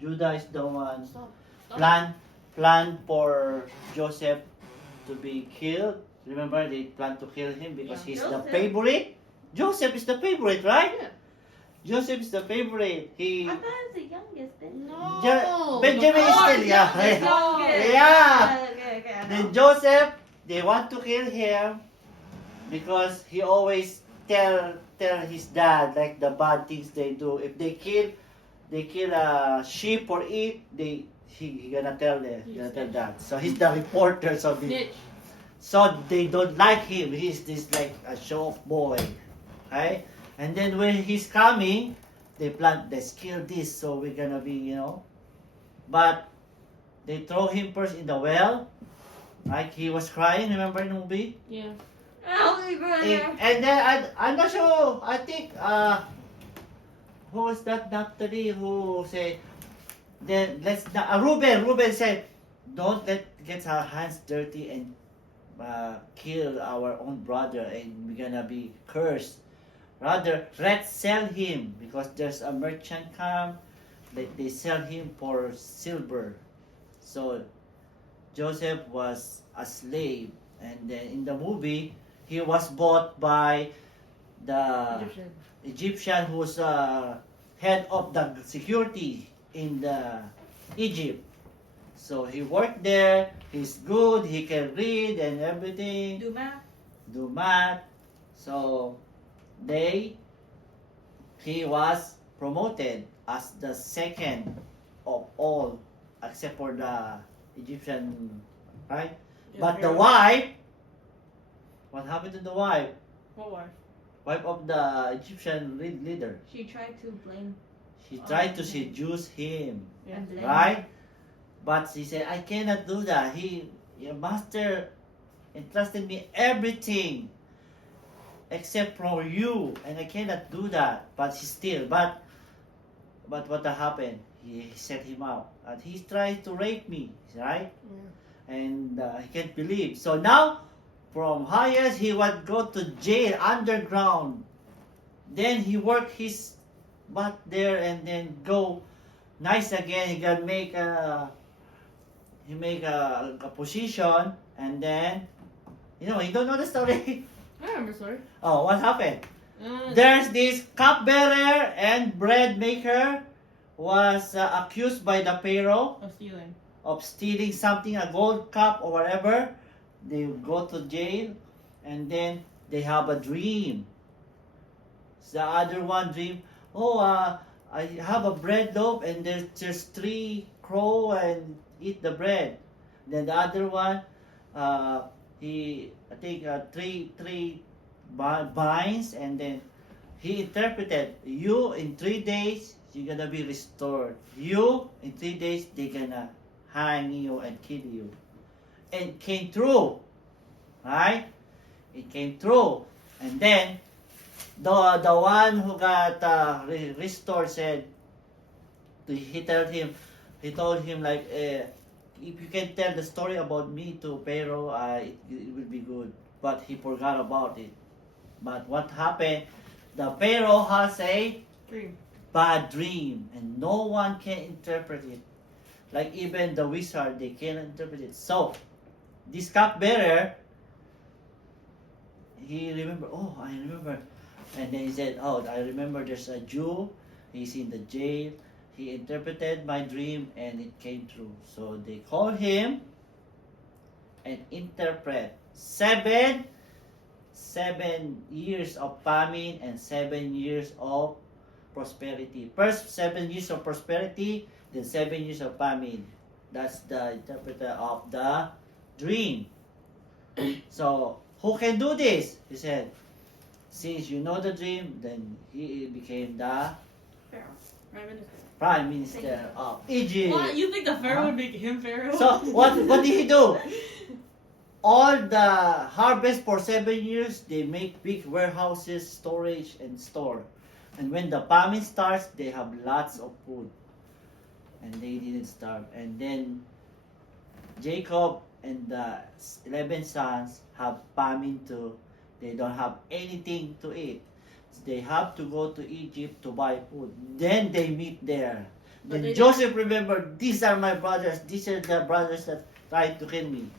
Judah is the one Stop. Stop. plan for Joseph to be killed. Remember, they planned to kill him because Yeah. he's the Joseph. favorite. Joseph is the favorite, right? Yeah. Joseph is the favorite. He I thought it was the youngest then. No. Benjamin is still, yeah. The youngest. Yeah. Okay, I know. Then Joseph, they want to kill him because he always tell his dad like the bad things they do. If they kill a sheep or eat, he gonna tell them, gonna tell that. So he's the reporter. So they don't like him. He's this like a show off boy, right? And then when he's coming, they plan, let's kill this, so we're gonna be, But they throw him first in the well, like he was crying. Remember in the movie? Yeah. Oh, my brother. And then I'm not sure. I think who was that Natalie who said, then let's not. Ruben said, don't get our hands dirty and kill our own brother, and we're gonna be cursed. Rather, let's sell him because there's a merchant come. They sell him for silver. So Joseph was a slave, and then in the movie he was bought by the Egyptian who's head of the security in the Egypt. So he worked there. He's good. He can read and everything. Do math. So he was promoted as the second of all, except for the Egyptian, right? But the wife, what happened to the wife? What wife? Wife of the Egyptian leader. She tried to blame She tried to seduce him, Yeah. and blame. right? But she said, I cannot do that. Your master entrusted me everything except for you, and I cannot do that. But what happened? He set him up, and he tried to rape me, right? Yeah. And he can't believe. So now, from highest, he would go to jail underground. Then he worked his butt there, and then go nice again. He can make a position, and then you don't know the story. I remember, sorry. Oh, what happened? There's this cupbearer and bread maker was accused by the Pharaoh Of stealing. of stealing something, a gold cup or whatever. They go to jail, and then they have a dream. The other one dream, I have a bread loaf, and there's just 3 crow and eat the bread. Then the other one, three vines, and then he interpreted, you in 3 days you're gonna be restored. You in 3 days they're gonna hang you and kill you. And it came true, right? It came true. And then the one who got restored said, he told him like, if you can tell the story about me to Pharaoh, it will be good. But he forgot about it. But what happened? The Pharaoh has a Dream. bad dream, and no one can interpret it. Like even the wizard, they can't interpret it. So this cupbearer, he remembered. Oh, I remember. And then he said, "Oh, I remember. There's a Jew. He's in the jail. He interpreted my dream, and it came true." So they called him and interpret 7 years of famine and 7 years of prosperity. First 7 years of prosperity, then 7 years of famine. That's the interpreter of the dream. So who can do this? He said, since you know the dream, then he became the Prime Minister. prime minister of Egypt. What? You think the Pharaoh would make him Pharaoh? So what did he do? All the harvest for 7 years, they make big warehouses, storage, and store. And when the famine starts, they have lots of food. And they didn't starve. And then Jacob and the 11 sons have famine too. They don't have anything to eat. They have to go to Egypt to buy food. Then they meet there. But Then they Joseph remembered, these are my brothers. These are the brothers that tried to kill me.